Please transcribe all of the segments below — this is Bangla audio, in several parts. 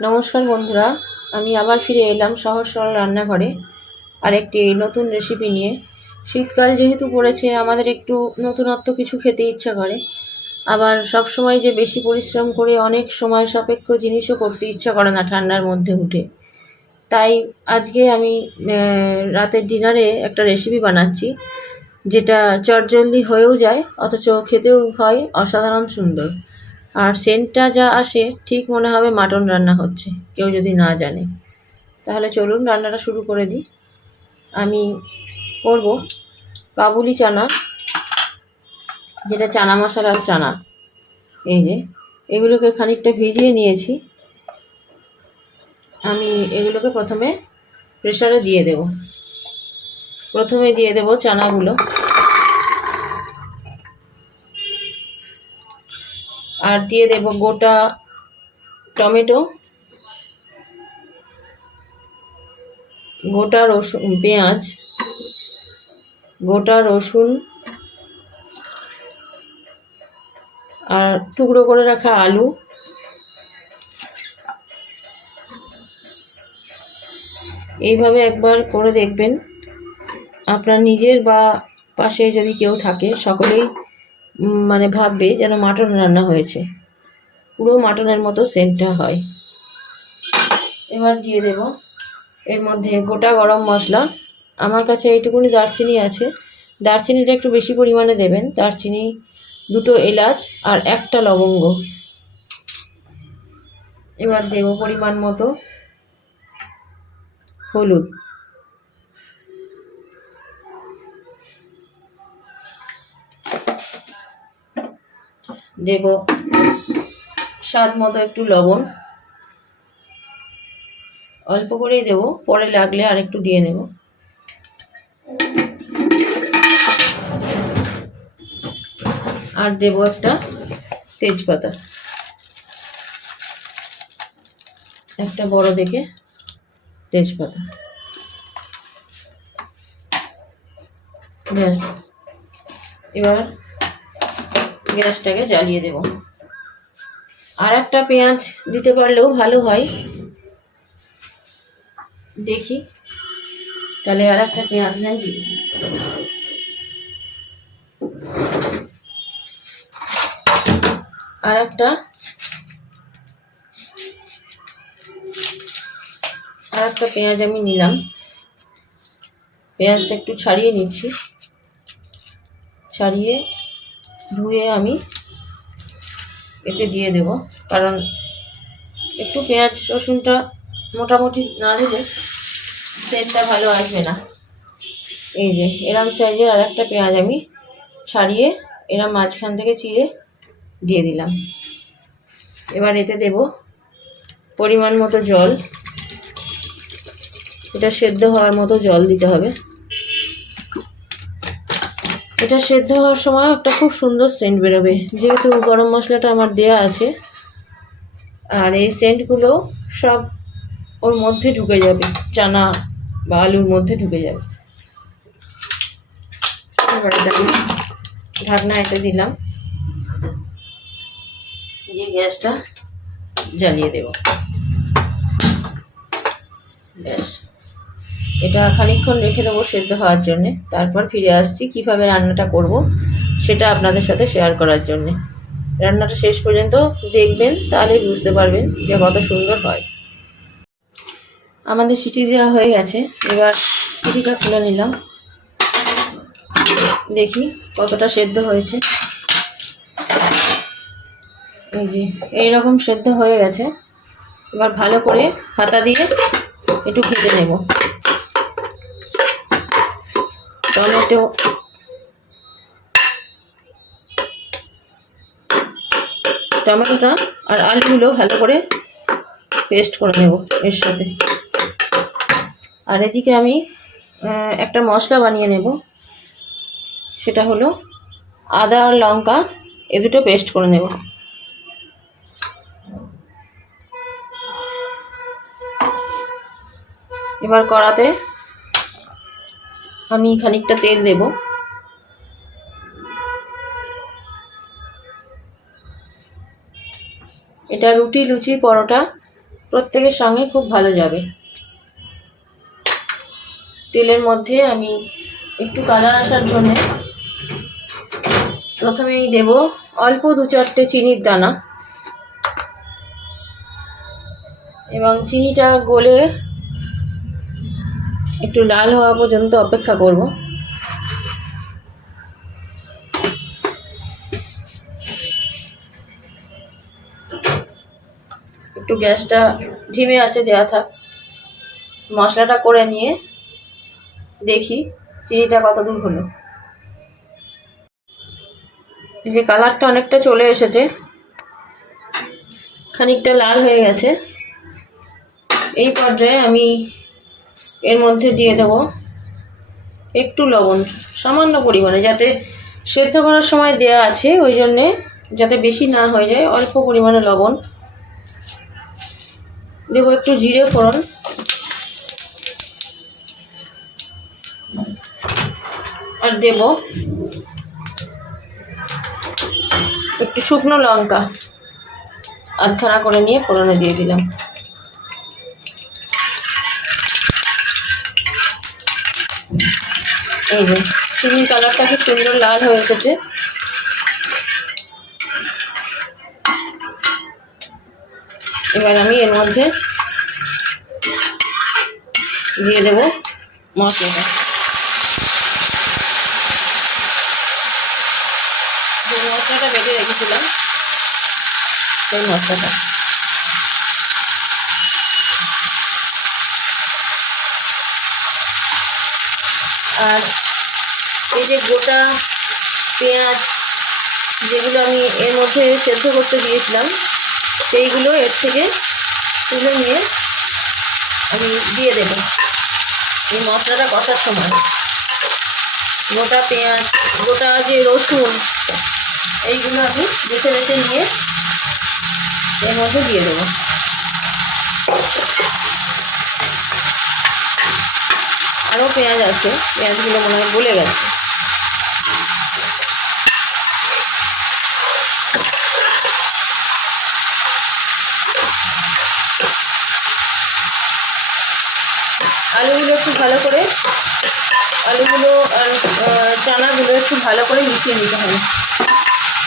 নমস্কার বন্ধুরা, আমি আবার ফিরে এলাম সহজ সরল রান্নাঘরে আর একটি নতুন রেসিপি নিয়ে। শীতকাল যেহেতু পড়েছে, আমাদের একটু নতুনত্ব কিছু খেতে ইচ্ছা করে। আবার সব সময় যে বেশি পরিশ্রম করে অনেক সময় সাপেক্ষ জিনিসও করতে ইচ্ছা করে না ঠান্ডার মধ্যে উঠে। তাই আজকে আমি রাতের ডিনারে একটা রেসিপি বানাচ্ছি, যেটা চটজলদি হয়েও যায়, অথচ খেতেও হয় অসাধারণ সুন্দর। আর সেন্টটা যা আসে, ঠিক মনে হবে মাটন রান্না হচ্ছে, কেউ যদি না জানে। তাহলে চলুন রান্নাটা শুরু করে দিই। আমি করব কাবুলি চানা, যেটা চানা মশলার চানা। এই যে এগুলোকে খানিকটা ভিজিয়ে নিয়েছি। আমি এগুলোকে প্রথমে প্রেসারে দিয়ে দেব। প্রথমে দিয়ে দেব চানাগুলো, আর দিয়ে দেব গোটা টমেটো, গোটা রসুন, পেঁয়াজ, গোটা রসুন, আর টুকরো করে রাখা আলু। এইভাবে একবার করে দেখবেন। আপনার নিজের বা পাশে যদি কেউ থাকে, সকলেই মানে ভাববে যেন মাটন রান্না হয়েছে, পুরো মাটনের মতো সেন্টটা হয়। এবার দিয়ে দেব এর মধ্যে গোটা গরম মশলা। আমার কাছে এইটুকুনি দারচিনি আছে, দারচিনিটা একটু বেশি পরিমাণে দেবেন। দারচিনি, দুটো এলাচ আর একটা লবঙ্গ। এবার দেব পরিমাণ মতো হলুদ, দেব স্বাদ মতো একটু লবণ, অল্প করেই দেব, পরে লাগলে আর একটু দিয়ে নেব। আর দেব একটা তেজপাতা, একটা বড় দেখে তেজপাতা। ব্যাস, এবার গ্যাসটাকে জ্বালিয়ে দেব। আর একটা পেঁয়াজ দিতে পারলেও ভালো হয়। দেখি, তাহলে আর একটা পেঁয়াজ নাকি আর একটা পেঁয়াজ আমি নিলাম। পেঁয়াজটা একটু ছাড়িয়ে নিচ্ছি, ছাড়িয়ে ধুয়ে আমি এতে দিয়ে দেব, কারণ একটু পেঁয়াজ রসুনটা মোটামুটি না দিলে সেন্টটা ভালো আসবে না। এই যে এরম সাইজের আর একটা পেঁয়াজ আমি ছাড়িয়ে এরম মাঝখান থেকে চিড়ে দিয়ে দিলাম। এবার এতে দেব পরিমাণ মতো জল। এটা সেদ্ধ হওয়ার মতো জল দিতে হবে। এটা সেদ্ধ হওয়ার সময় একটা খুব সুন্দর সেন্ট বেরোবে, যেহেতু গরম মশলাটা আমার দেয়া আছে। আর এই সেন্টগুলো সব ওর মধ্যে ঢুকে যাবে, চানা বা আলুর মধ্যে ঢুকে যাবে। এবার এটা ঢাকনা এটা দিলাম, দিয়ে গ্যাসটা জ্বালিয়ে দেব। ব্যাস, এটা খানিকক্ষণ রেখে দেবো সেদ্ধ হওয়ার জন্যে। তারপর ফিরে আসছি কিভাবে রান্নাটা করব সেটা আপনাদের সাথে শেয়ার করার জন্যে। রান্নাটা শেষ পর্যন্ত দেখবেন, তাহলেই বুঝতে পারবেন যে কত সুন্দর হয়। আমাদের সিটি দেওয়া হয়ে গেছে। এবার সিটিটা খুলে নিলাম, দেখি কতটা সেদ্ধ হয়েছে। এই যে এইরকম সেদ্ধ হয়ে গেছে। এবার ভালো করে হাতা দিয়ে একটু ভেজে নেব। টমেটোটা আর আলুগুলো ভালো করে পেস্ট করে নেব এর সাথে। আর এদিকে আমি একটা মশলা বানিয়ে নেব, সেটা হলো আদা আর লঙ্কা, এ দুটো পেস্ট করে নেব। এবার কড়াতে আমি খানিকটা তেল দেব। এটা রুটি, লুচি, পরোটা প্রত্যেকের সঙ্গে খুব ভালো যাবে। তেলের মধ্যে আমি একটু কালার আসার জন্য প্রথমেই দেব অল্প 2-4টে চিনির দানা, এবং চিনিটা গলে একটু লাল হওয়া পর্যন্ত অপেক্ষা করব। একটু গ্যাসটা ধিমে আঁচে দেওয়া থাক। মশলাটা করে নিয়ে দেখি চিনিটা কতদূর হলো। যে কালারটা অনেকটা চলে এসেছে, খানিকটা লাল হয়ে গেছে। এই পর্যায়ে আমি এর মধ্যে দিয়ে দেব একটু লবণ, সামান্য পরিমাণে, যাতে সেদ্ধ করার সময় দেয়া আছে, ওই জন্যে যাতে বেশি না হয়ে যায় অল্প পরিমাণে লবণ দেব। একটু জিরে ফোড়ন, আর দেব একটু শুকনো লঙ্কা আধখানা করে নিয়ে ফোড়নে দিয়ে দিলাম। এই যে চিনির কালারটা খুব সুন্দর লাল হয়ে এসেছে। এবার আমি এর মধ্যে দিয়ে দেব মশলাটা। যে মশলাটা বেটে রেখেছিলাম সেই মশলাটা, আর এই যে গোটা পেঁয়াজ যেগুলো আমি এর মধ্যে সেদ্ধ করতে দিয়েছিলাম, সেইগুলো এর থেকে তুলে নিয়ে আমি দিয়ে দেব এই মশলাটা কষার সময়। গোটা পেঁয়াজ, গোটা যে রসুন, এইগুলো আমি বেছে বেছে নিয়ে এর মধ্যে দিয়ে দেবো। আরও পেঁয়াজ আছে, পেঁয়াজগুলো মনে হয় গলে গেছে। আলুগুলো একটু ভালো করে, আলুগুলো আর চানাগুলো একটু ভালো করে মিশিয়ে নিতে হবে।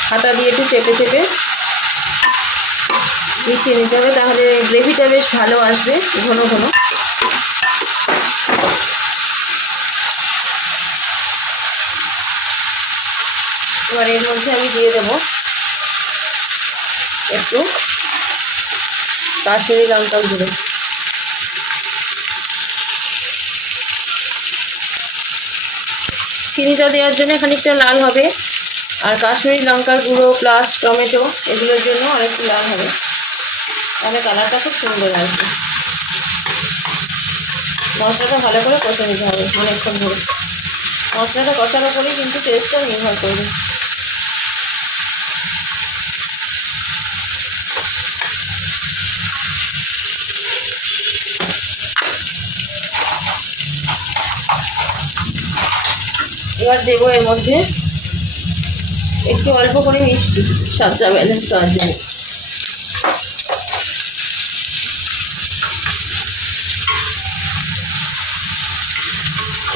হাতা দিয়ে একটু চেপে চেপে মিশিয়ে নিতে হবে, তাহলে গ্রেভিটা বেশ ভালো আসবে, ঘন ঘন। এবার এর মধ্যে আমি দিয়ে দেব একটু কাশ্মীরি লঙ্কা গুঁড়ো। চিনিটা দেওয়ার জন্য খানিকটা লাল হবে, আর কাশ্মীরি লঙ্কার গুঁড়ো প্লাস টমেটো এগুলোর জন্য আরেকটু লাল হবে, তাহলে কালারটা খুব সুন্দর আসবে। মশলাটা ভালো করে কষে নিতে হবে অনেকক্ষণ ধরে। মশলাটা কষার উপরেই কিন্তু টেস্টটা নির্ভর করবে। এবার দেবো এর মধ্যে একটু অল্প করে মিষ্টি, স্বাদটা ব্যালেন্স হওয়ার জন্য।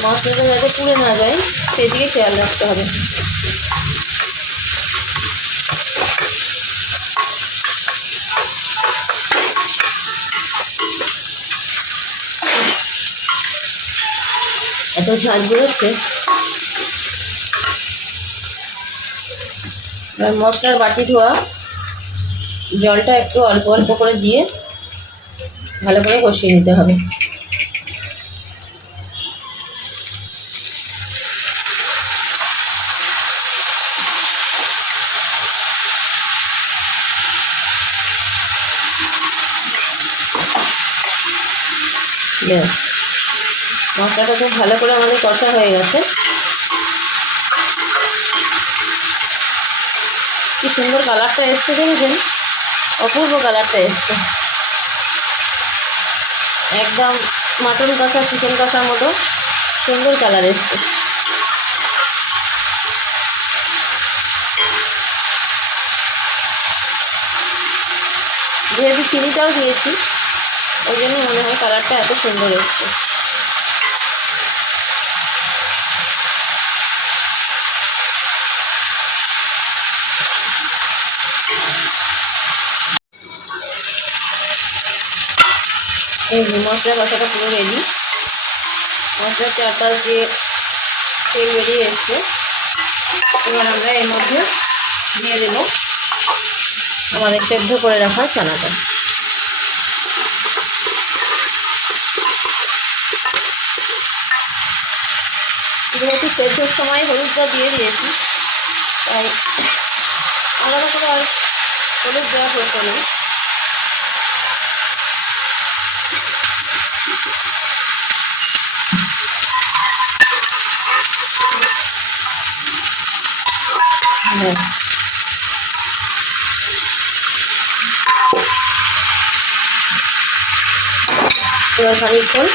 মশলাটা যাতে পুড়ে না যায় সেদিকে খেয়াল রাখতে হবে। এত ঝাঁঝ বেরোচ্ছে। মশলার বাটি ধোয়া জলটা একটু অল্প অল্প করে দিয়ে ভালো করে কষিয়ে নিতে হবে। ব্যাস, মশলাটা খুব ভালো করে আমাদের কষা হয়ে গেছে। কি সুন্দর কালারটা এসছে, দেখেছেন? অপূর্ব কালারটা এসছে, একদম মাটন কষা, চিকেন কষার মতো সুন্দর কালার এসছে। যেহেতু চিনিটাও দিয়েছি ওই জন্য মনে হয় কালারটা এত সুন্দর এসছে। এই মশলা কষাটা পুরো রেডি। মশলার চারপাশ দিয়ে তেল বেরিয়ে এসছে। এবার আমরা এর মধ্যে দিয়ে দেব আমাদের সেদ্ধ করে রাখা চানাটা। যেহেতু সেদ্ধর সময় হলুদটা দিয়ে দিয়েছি, তাই আলাদা করে আর হলুদ দেওয়ার প্রয়োজন নেই। এবার খানিকক্ষণ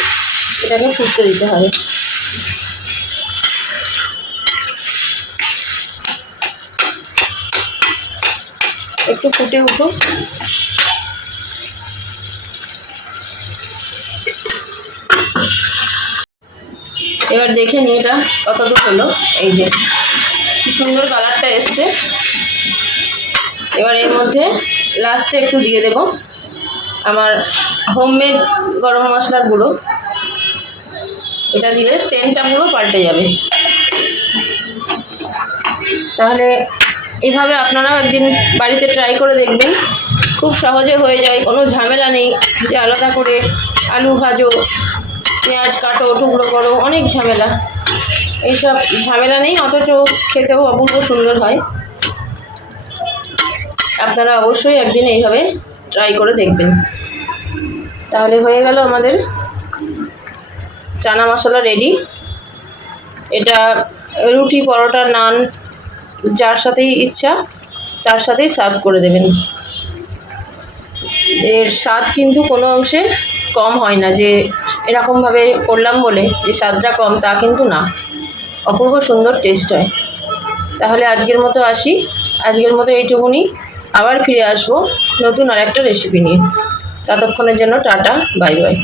এটাকে ফুটতে দিতে হবে। একটু ফুটে উঠুক। এবার দেখে নিই এটা কতদূর হলো। এই যে কি সুন্দর কালারটা এসছে। এবার এর মধ্যে লাস্টে একটু দিয়ে দেব আমার হোমমেড গরম মশলার গুঁড়ো। এটা দিলে সেন্টটা পুরো পাল্টে যাবে। তাহলে এইভাবে আপনারাও একদিন বাড়িতে ট্রাই করে দেখবেন। খুব সহজে হয়ে যায়, কোনো ঝামেলা নেই যে আলাদা করে আলু ভাজো, পেঁয়াজ কাটো, টুকরো করো, অনেক ঝামেলা। এইসব ঝামেলা নেই, অথচ খেতেও অপূর্ব সুন্দর হয়। আপনারা অবশ্যই একদিন এইভাবে ট্রাই করে দেখবেন। তাহলে হয়ে গেল আমাদের চানা মশলা রেডি। এটা রুটি, পরোটা, নান যার সাথেই ইচ্ছা তার সাথেই সার্ভ করে দেবেন। এর স্বাদ কিন্তু কোনো অংশে কম হয় না, যে এরকমভাবে করলাম বলে যে স্বাদটা কম তা কিন্তু না, অপূর্ব সুন্দর টেস্ট হয়। তাহলে আজকের মতো আসি, আজকের মতো এইটুকুনি। আবার ফিরে আসবো নতুন আর একটা রেসিপি নিয়ে। ততক্ষণের জন্য টাটা, বাই বাই।